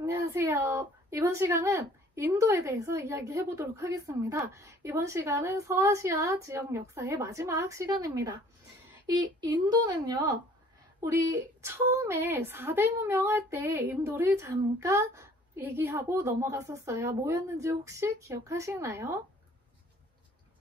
안녕하세요. 이번 시간은 인도에 대해서 이야기해 보도록 하겠습니다. 이번 시간은 서아시아 지역 역사의 마지막 시간입니다. 이 인도는요, 우리 처음에 4대 문명할 때 인도를 잠깐 얘기하고 넘어갔었어요. 뭐였는지 혹시 기억하시나요?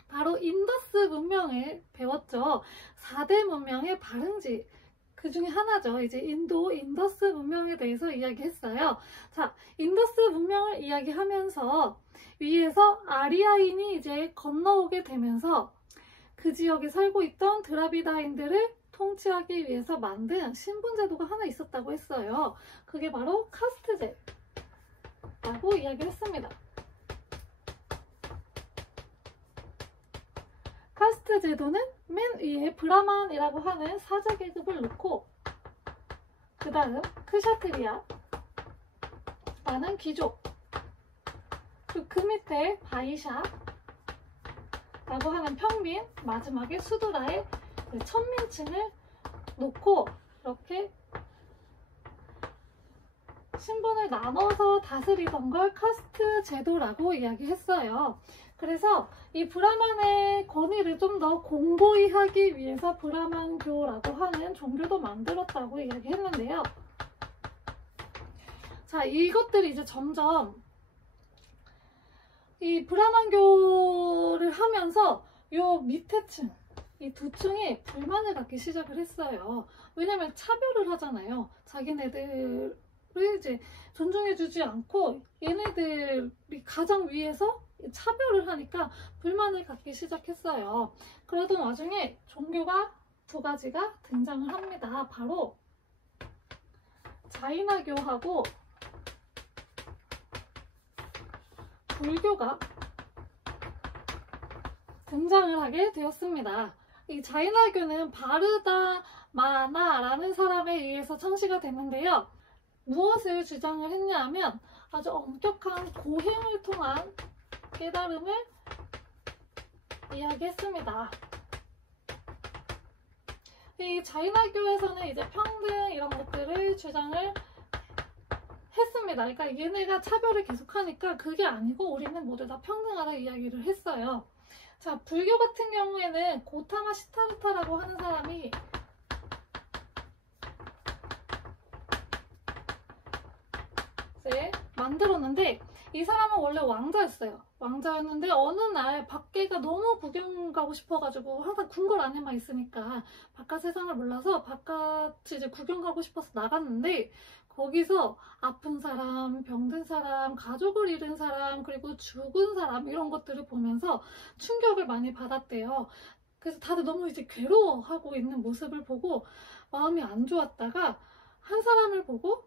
바로 인더스 문명을 배웠죠. 4대 문명의 발흥지 그 중에 하나죠. 이제 인더스 문명에 대해서 이야기했어요. 자, 인더스 문명을 이야기하면서 위에서 아리아인이 이제 건너오게 되면서 그 지역에 살고 있던 드라비다인들을 통치하기 위해서 만든 신분제도가 하나 있었다고 했어요. 그게 바로 카스트제라고 이야기를 했습니다. 카스트 제도는 맨 위에 브라만이라고 하는 사제 계급을 놓고 그 다음 크샤트리아 라는 귀족, 그 밑에 바이샤 라고 하는 평민, 마지막에 수드라의 천민층을 놓고 이렇게 신분을 나눠서 다스리던 걸 카스트 제도라고 이야기했어요. 그래서 이 브라만의 권위를 좀 더 공고히 하기 위해서 브라만교라고 하는 종교도 만들었다고 이야기했는데요. 자, 이것들이 이제 점점 이 브라만교를 하면서 요 밑에 층, 이 두 층이 불만을 갖기 시작을 했어요. 왜냐면 차별을 하잖아요. 자기네들을 이제 존중해주지 않고 얘네들이 가장 위에서 차별을 하니까 불만을 갖기 시작했어요. 그러던 와중에 종교가 두 가지가 등장을 합니다. 바로 자이나교하고 불교가 등장을 하게 되었습니다. 이 자이나교는 바르다마나라는 사람에 의해서 창시가 됐는데요. 무엇을 주장을 했냐 하면 아주 엄격한 고행을 통한 깨달음을 이야기했습니다. 이 자이나교에서는 이제 평등 이런 것들을 주장을 했습니다. 그러니까 얘네가 차별을 계속하니까 그게 아니고 우리는 모두 다 평등하다 이야기를 했어요. 자, 불교 같은 경우에는 고타마 시타르타라고 하는 사람이 만들었는데 이 사람은 원래 왕자였어요. 왕자였는데 어느 날 밖에가 너무 구경 가고 싶어가지고 항상 궁궐 안에만 있으니까 바깥 세상을 몰라서 바깥에 이제 구경 가고 싶어서 나갔는데 거기서 아픈 사람, 병든 사람, 가족을 잃은 사람, 그리고 죽은 사람 이런 것들을 보면서 충격을 많이 받았대요. 그래서 다들 너무 이제 괴로워하고 있는 모습을 보고 마음이 안 좋았다가 한 사람을 보고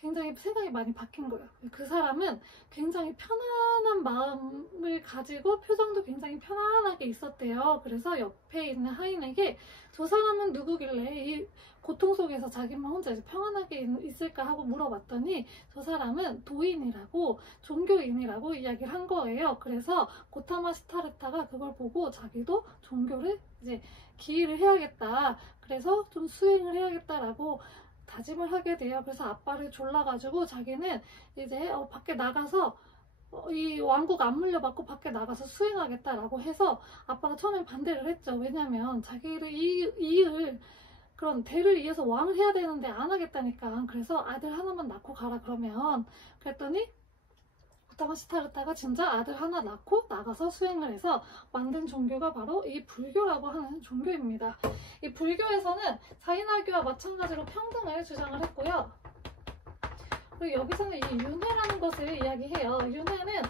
굉장히 생각이 많이 바뀐 거예요. 그 사람은 굉장히 편안한 마음을 가지고 표정도 굉장히 편안하게 있었대요. 그래서 옆에 있는 하인에게 저 사람은 누구길래 이 고통 속에서 자기만 혼자 이제 평안하게 있을까 하고 물어봤더니 저 사람은 도인이라고 종교인이라고 이야기를 한 거예요. 그래서 고타마 시타르타가 그걸 보고 자기도 종교를 이제 기일을 해야겠다. 그래서 좀 수행을 해야겠다라고 다짐을 하게 돼요. 그래서 아빠를 졸라가지고 자기는 이제 밖에 나가서 이 왕국 안 물려받고 밖에 나가서 수행하겠다라고 해서 아빠가 처음엔 반대를 했죠. 왜냐면 자기를 이을 그런 대를 이어서 왕을 해야 되는데 안 하겠다니까. 그래서 아들 하나만 낳고 가라 그러면 그랬더니 고타마 시타르타가 진짜 아들 하나 낳고 나가서 수행을 해서 만든 종교가 바로 이 불교라고 하는 종교입니다. 이 불교에서는 자이나교와 마찬가지로 평등을 주장을 했고요. 그리고 여기서는 이 윤회라는 것을 이야기해요. 윤회는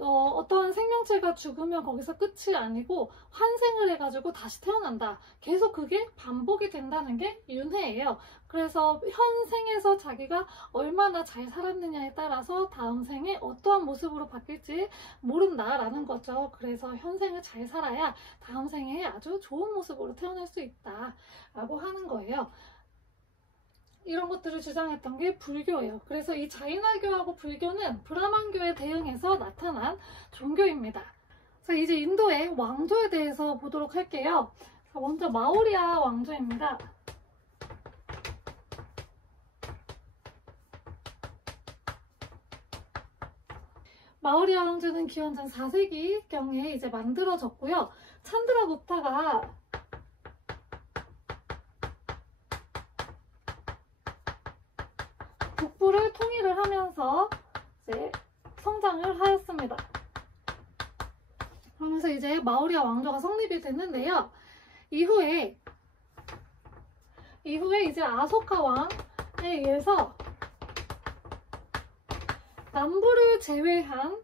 어떠한 생명체가 죽으면 거기서 끝이 아니고 환생을 해가지고 다시 태어난다. 계속 그게 반복이 된다는 게 윤회예요. 그래서 현생에서 자기가 얼마나 잘 살았느냐에 따라서 다음 생에 어떠한 모습으로 바뀔지 모른다라는 거죠. 그래서 현생을 잘 살아야 다음 생에 아주 좋은 모습으로 태어날 수 있다라고 하는 거예요. 이런 것들을 주장했던 게 불교예요. 그래서 이 자이나교하고 불교는 브라만교에 대응해서 나타난 종교입니다. 자, 이제 인도의 왕조에 대해서 보도록 할게요. 먼저 마우리아 왕조입니다. 마우리아 왕조는 기원전 4세기경에 이제 만들어졌고요. 찬드라구프타가 북부를 통일을 하면서 이제 성장을 하였습니다. 그러면서 이제 마우리아 왕조가 성립이 됐는데요. 이후에 이제 아소카 왕에 의해서 남부를 제외한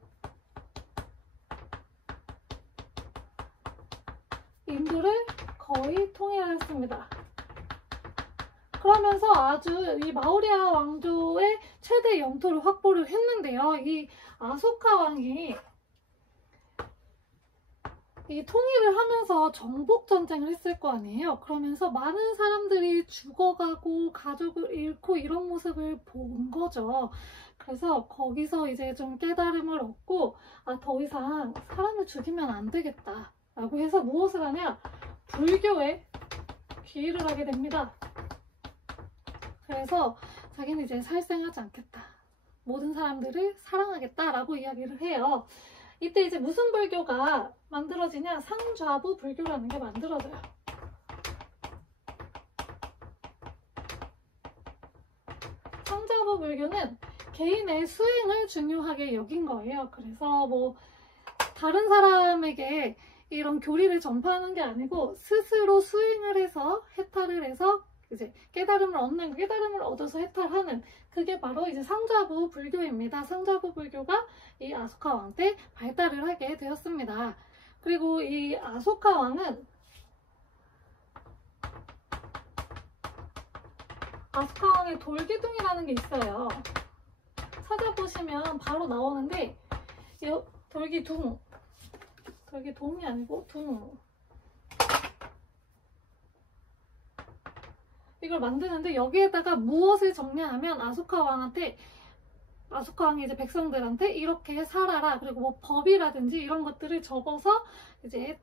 인도를 거의 통일했습니다. 그러면서 아주 이 마우리아 왕조의 최대 영토를 확보를 했는데요. 이 아소카 왕이 이 통일을 하면서 정복 전쟁을 했을 거 아니에요. 그러면서 많은 사람들이 죽어가고 가족을 잃고 이런 모습을 본 거죠. 그래서 거기서 이제 좀 깨달음을 얻고 더 이상 사람을 죽이면 안 되겠다 라고 해서 무엇을 하냐? 불교에 귀의를 하게 됩니다. 그래서 자기는 이제 살생하지 않겠다. 모든 사람들을 사랑하겠다 라고 이야기를 해요. 이때 이제 무슨 불교가 만들어지냐? 상좌부 불교라는 게 만들어져요. 상좌부 불교는 개인의 수행을 중요하게 여긴 거예요. 그래서 뭐 다른 사람에게 이런 교리를 전파하는 게 아니고 스스로 수행을 해서 해탈을 해서 이제 깨달음을 얻어서 해탈하는, 그게 바로 이제 상좌부 불교입니다. 상좌부 불교가 이 아소카 왕 때 발달을 하게 되었습니다. 그리고 이 아소카 왕은 아소카 왕의 돌기둥이라는 게 있어요. 찾아보시면 바로 나오는데 돌기둥이 아니고 둥, 이걸 만드는데 여기에다가 무엇을 정리하면 아소카 왕이 이제 백성들한테 이렇게 살아라, 그리고 뭐 법이라든지 이런 것들을 적어서 이제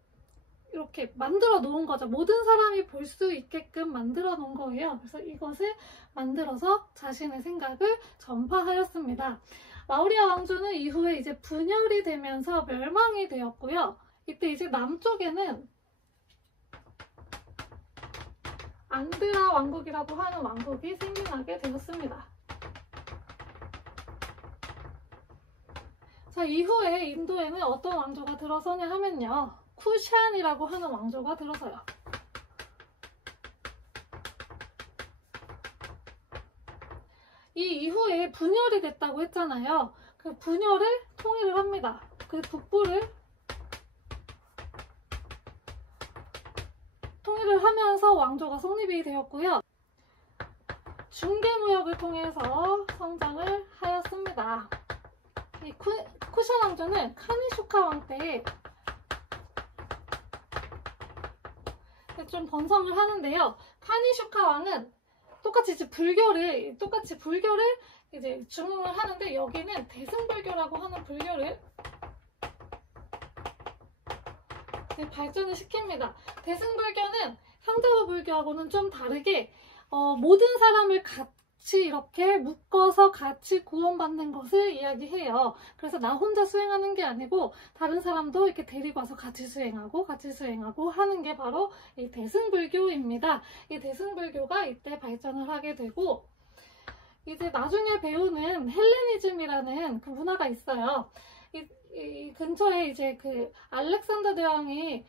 이렇게 만들어 놓은 거죠. 모든 사람이 볼 수 있게끔 만들어 놓은 거예요. 그래서 이것을 만들어서 자신의 생각을 전파하였습니다. 마우리아 왕조는 이후에 이제 분열이 되면서 멸망이 되었고요. 이때 이제 남쪽에는 안드라 왕국이라고 하는 왕국이 생겨나게 되었습니다. 자, 이후에 인도에는 어떤 왕조가 들어서냐 하면요, 쿠샨이라고 하는 왕조가 들어서요. 이 이후에 분열이 됐다고 했잖아요. 그 분열을 통일을 합니다. 그 북부를 통일을 하면서 왕조가 성립이 되었고요. 중개무역을 통해서 성장을 하였습니다. 이 쿠션 왕조는 카니슈카 왕 때 좀 번성을 하는데요. 카니슈카 왕은 똑같이 불교를 이제 중흥을 하는데, 여기는 대승불교라고 하는 불교를 발전을 시킵니다. 대승불교는 상자부 불교하고는 좀 다르게 모든 사람을 같이 이렇게 묶어서 같이 구원받는 것을 이야기해요. 그래서 나 혼자 수행하는 게 아니고 다른 사람도 이렇게 데리고 와서 같이 수행하고 하는 게 바로 이 대승불교입니다. 이 대승불교가 이때 발전을 하게 되고, 이제 나중에 배우는 헬레니즘이라는 그 문화가 있어요. 이 근처에 이제 그 알렉산더 대왕이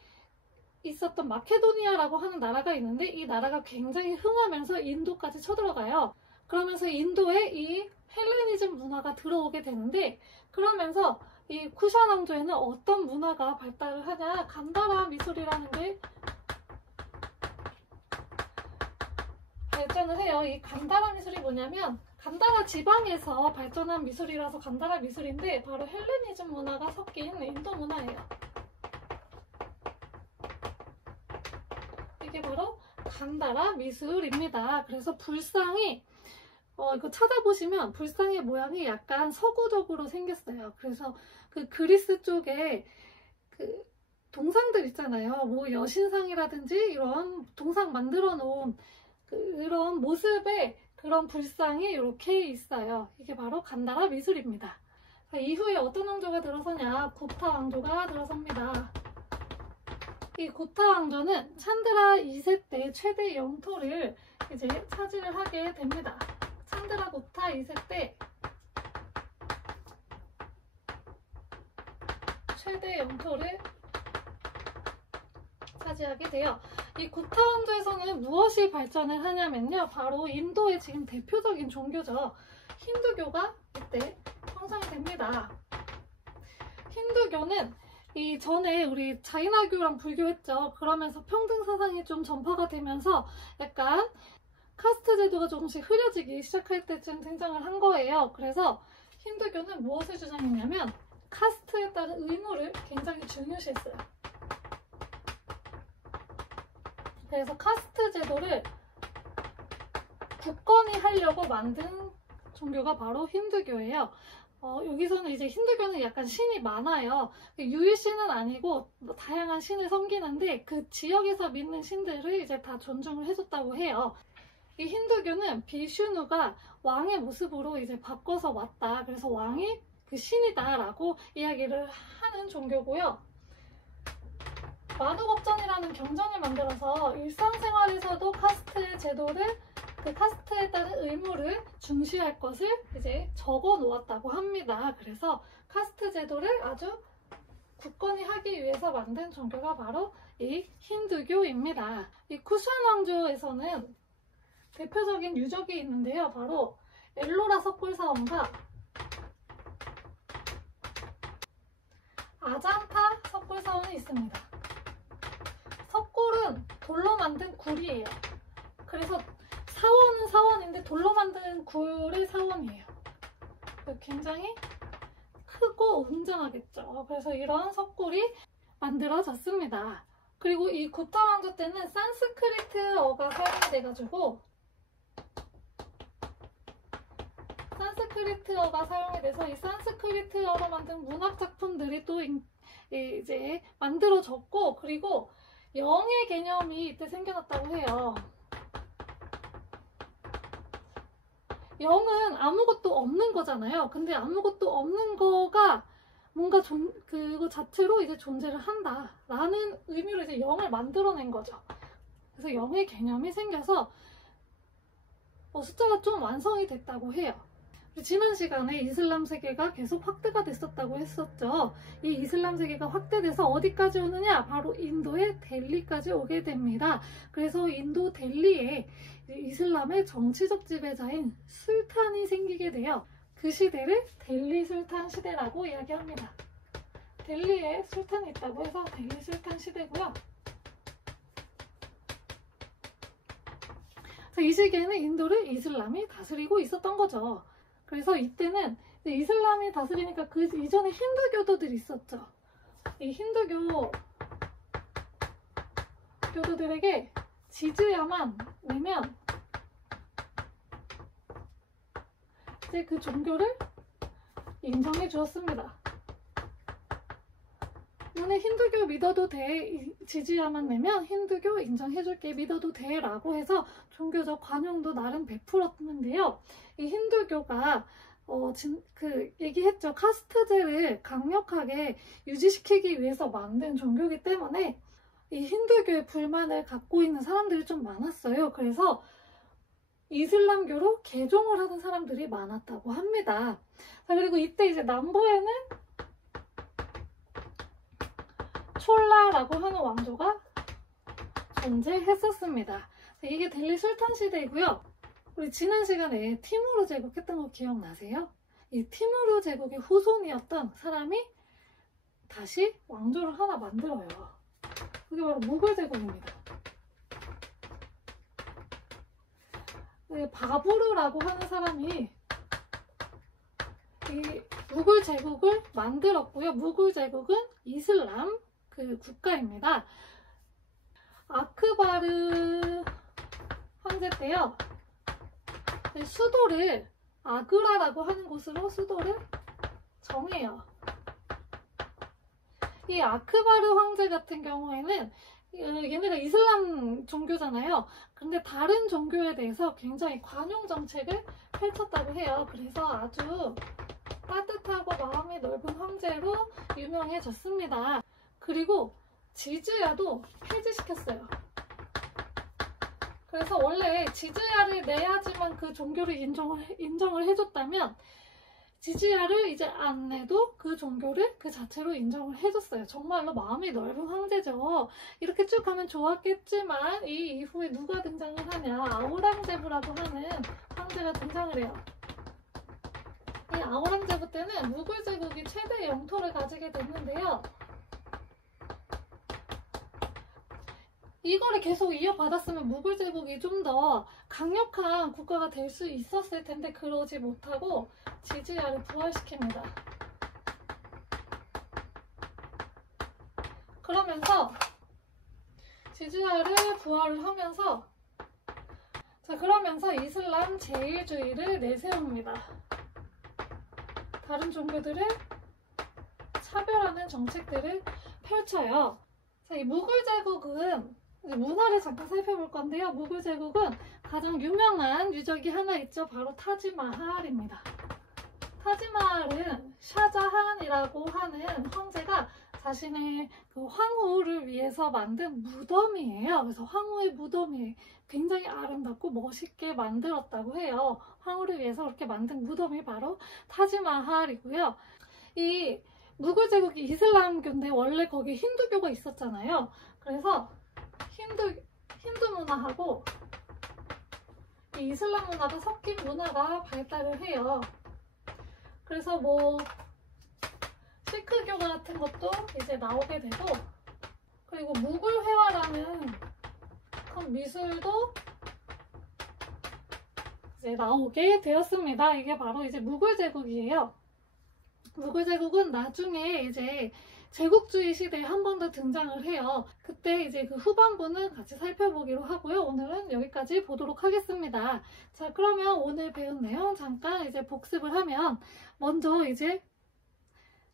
있었던 마케도니아라고 하는 나라가 있는데, 이 나라가 굉장히 흥하면서 인도까지 쳐들어가요. 그러면서 인도에 이 헬레니즘 문화가 들어오게 되는데, 그러면서 이 쿠션 왕조에는 어떤 문화가 발달을 하냐, 간다라 미술이라는 게 발전을 해요. 이 간다라 미술이 뭐냐면 간다라 지방에서 발전한 미술이라서 간다라 미술인데, 바로 헬레니즘 문화가 섞인 인도 문화예요. 이게 바로 간다라 미술입니다. 그래서 불상이 이거 찾아보시면 불상의 모양이 약간 서구적으로 생겼어요. 그래서 그 그리스 쪽에 그 동상들 있잖아요. 뭐 여신상이라든지 이런 동상 만들어 놓은 그런 모습의 그런 불상이 이렇게 있어요. 이게 바로 간다라 미술입니다. 이후에 어떤 왕조가 들어서냐? 구타 왕조가 들어섭니다. 이 구타 왕조는 찬드라 2세 때 최대 영토를 이제 차지를 하게 됩니다. 찬드라 구타 2세 때 최대 영토를 차지하게 돼요. 이 구타 왕조에서는 무엇이 발전을 하냐면요. 바로 인도의 지금 대표적인 종교죠. 힌두교가 이때 형성이 됩니다. 힌두교는 이 전에 우리 자이나교랑 불교했죠. 그러면서 평등 사상이 좀 전파가 되면서 약간 카스트 제도가 조금씩 흐려지기 시작할 때쯤 등장을 한 거예요. 그래서 힌두교는 무엇을 주장했냐면 카스트에 따른 의무를 굉장히 중요시했어요. 그래서 카스트 제도를 굳건히 하려고 만든 종교가 바로 힌두교예요. 여기서는 이제 힌두교는 약간 신이 많아요. 유일신은 아니고 다양한 신을 섬기는데 그 지역에서 믿는 신들을 이제 다 존중을 해줬다고 해요. 이 힌두교는 비슈누가 왕의 모습으로 이제 바꿔서 왔다. 그래서 왕이 그 신이다라고 이야기를 하는 종교고요. 마누겁전이라는 경전을 만들어서 일상생활에서도 카스트의 제도를 그 카스트에 따른 의무를 중시할 것을 이제 적어 놓았다고 합니다. 그래서 카스트 제도를 아주 굳건히 하기 위해서 만든 종교가 바로 이 힌두교입니다. 이 쿠션 왕조에서는 대표적인 유적이 있는데요. 바로 엘로라 석굴사원과 아잔타 석굴사원이 있습니다. 석굴은 돌로 만든 굴이에요. 그래서 사원은 사원인데 돌로 만든 굴의 사원이에요. 굉장히 크고 웅장하겠죠. 그래서 이런 석굴이 만들어졌습니다. 그리고 이 구타 왕조 때는 산스크리트어가 사용이 돼가지고 산스크리트어가 사용이 돼서 이 산스크리트어로 만든 문학 작품들이 또 이제 만들어졌고, 그리고 영의 개념이 이때 생겨났다고 해요. 영은 아무것도 없는 거잖아요. 근데 아무것도 없는 거가 뭔가 그거 자체로 이제 존재를 한다라는 의미로 이제 영을 만들어낸 거죠. 그래서 영의 개념이 생겨서 숫자가 좀 완성이 됐다고 해요. 지난 시간에 이슬람 세계가 계속 확대가 됐었다고 했었죠. 이 이슬람 세계가 확대돼서 어디까지 오느냐? 바로 인도의 델리까지 오게 됩니다. 그래서 인도 델리에 이슬람의 정치적 지배자인 술탄이 생기게 돼요. 그 시대를 델리 술탄 시대라고 이야기합니다. 델리에 술탄이 있다고 해서 델리 술탄 시대고요. 이 시기에는 인도를 이슬람이 다스리고 있었던 거죠. 그래서 이때는 이슬람이 다스리니까 그 이전에 힌두교도들이 있었죠. 이 힌두교 교도들에게 지즈야만 내면 이제 그 종교를 인정해 주었습니다. 너네 힌두교 믿어도 돼. 지즈야만 내면 힌두교 인정해줄게. 믿어도 돼. 라고 해서 종교적 관용도 나름 베풀었는데요. 이 힌두교가 얘기했죠. 카스트제를 강력하게 유지시키기 위해서 만든 종교이기 때문에 이 힌두교에 불만을 갖고 있는 사람들이 좀 많았어요. 그래서 이슬람교로 개종을 하는 사람들이 많았다고 합니다. 자, 그리고 이때 이제 남부에는 촐라라고 하는 왕조가 존재했었습니다. 이게 델리 술탄 시대이고요. 우리 지난 시간에 티무르 제국 했던 거 기억나세요? 이 티무르 제국의 후손이었던 사람이 다시 왕조를 하나 만들어요. 그게 바로 무굴 제국입니다. 바부르라고 하는 사람이 이 무굴 제국을 만들었고요. 무굴 제국은 이슬람 그 국가입니다. 아크바르 황제 때요. 수도를 아그라라고 하는 곳으로 수도를 정해요. 이 아크바르 황제 같은 경우에는 얘네가 이슬람 종교잖아요. 근데 다른 종교에 대해서 굉장히 관용 정책을 펼쳤다고 해요. 그래서 아주 따뜻하고 마음이 넓은 황제로 유명해졌습니다. 그리고 지즈야도 폐지시켰어요. 그래서 원래 지즈야를 내야지만 그 종교를 인정을 해줬다면 지즈야를 이제 안 내도 그 종교를 그 자체로 인정을 해줬어요. 정말로 마음이 넓은 황제죠. 이렇게 쭉 가면 좋았겠지만 이 이후에 누가 등장을 하냐, 아우랑제부라고 하는 황제가 등장을 해요. 이 아우랑제부 때는 무굴 제국이 최대 영토를 가지게 됐는데요. 이거를 계속 이어받았으면 무굴 제국이 좀 더 강력한 국가가 될 수 있었을 텐데 그러지 못하고 지즈야를 부활시킵니다. 그러면서 지즈야를 부활을 하면서 그러면서 이슬람 제일주의를 내세웁니다. 다른 종교들을 차별하는 정책들을 펼쳐요. 이 무굴 제국은 문화를 잠깐 살펴볼 건데요. 무굴 제국은 가장 유명한 유적이 하나 있죠. 바로 타지마할입니다. 타지마할은 샤자한이라고 하는 황제가 자신의 그 황후를 위해서 만든 무덤이에요. 그래서 황후의 무덤이 굉장히 아름답고 멋있게 만들었다고 해요. 황후를 위해서 그렇게 만든 무덤이 바로 타지마할이고요. 이 무굴 제국이 이슬람교인데 원래 거기 힌두교가 있었잖아요. 그래서 힌두 문화하고 이 이슬람 문화가 섞인 문화가 발달을 해요. 그래서 뭐 시크교 같은 것도 이제 나오게 되고, 그리고 무굴 회화라는 큰 미술도 이제 나오게 되었습니다. 이게 바로 이제 무굴 제국이에요. 무굴 제국은 나중에 이제 제국주의 시대에 한 번 더 등장을 해요. 그때 이제 그 후반부는 같이 살펴보기로 하고요. 오늘은 여기까지 보도록 하겠습니다. 자, 그러면 오늘 배운 내용 잠깐 이제 복습을 하면, 먼저 이제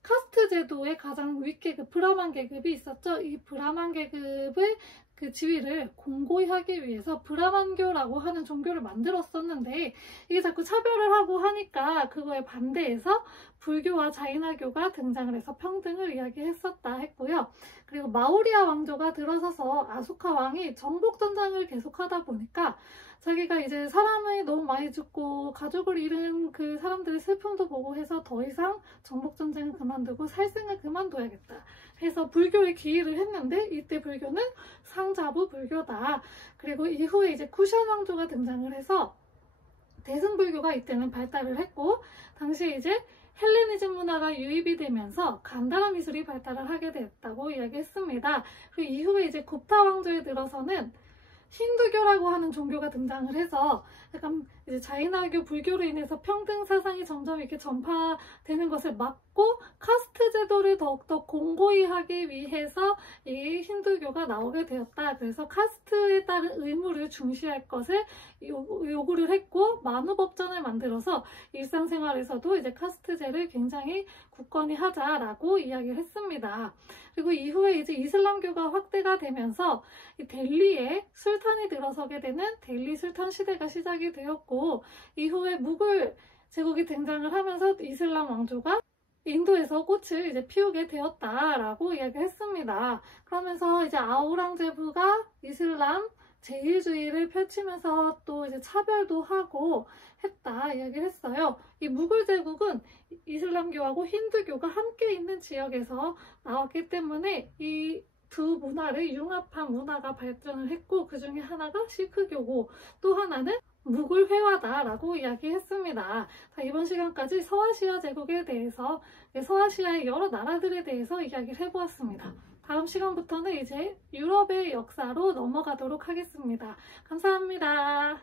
카스트 제도의 가장 윗계급 브라만 계급이 있었죠. 이 브라만 계급의 그 지위를 공고히 하기 위해서 브라만교라고 하는 종교를 만들었었는데, 이게 자꾸 차별을 하고 하니까 그거에 반대해서 불교와 자이나교가 등장을 해서 평등을 이야기했었다 했고요. 그리고 마우리아 왕조가 들어서서 아소카 왕이 정복 전쟁을 계속하다 보니까 자기가 이제 사람이 너무 많이 죽고 가족을 잃은 그 사람들의 슬픔도 보고 해서 더 이상 정복 전쟁을 그만두고 살생을 그만둬야겠다 해서 불교에 기일을 했는데, 이때 불교는 상자부 불교다. 그리고 이후에 이제 쿠션 왕조가 등장을 해서 대승불교가 이때는 발달을 했고, 당시에 이제 헬레니즘 문화가 유입이 되면서 간다라 미술이 발달을 하게 됐다고 이야기했습니다. 그리고 이후에 이제 굽타 왕조에 들어서는 힌두교라고 하는 종교가 등장을 해서 약간 이제 자이나교 불교로 인해서 평등 사상이 점점 이렇게 전파되는 것을 막고 카스트 제도를 더욱더 공고히 하기 위해서 이 힌두교가 나오게 되었다. 그래서 카스트에 따른 의무를 중시할 것을 요구를 했고, 만우법전을 만들어서 일상생활에서도 이제 카스트제를 굉장히 굳건히 하자라고 이야기를 했습니다. 그리고 이후에 이제 이슬람교가 확대가 되면서 이 델리에 술탄이 들어서게 되는 델리 술탄 시대가 시작이 되었고, 이후에 무굴 제국이 등장을 하면서 이슬람 왕조가 인도에서 꽃을 이제 피우게 되었다라고 이야기했습니다. 그러면서 이제 아우랑제부가 이슬람 제일주의를 펼치면서 또 이제 차별도 하고 했다 이야기를 했어요. 이 무굴 제국은 이슬람교하고 힌두교가 함께 있는 지역에서 나왔기 때문에 이 두 문화를 융합한 문화가 발전을 했고, 그 중에 하나가 시크교고 또 하나는 무굴 회화다라고 이야기했습니다. 자, 이번 시간까지 서아시아 제국에 대해서, 서아시아의 여러 나라들에 대해서 이야기를 해보았습니다. 다음 시간부터는 이제 유럽의 역사로 넘어가도록 하겠습니다. 감사합니다.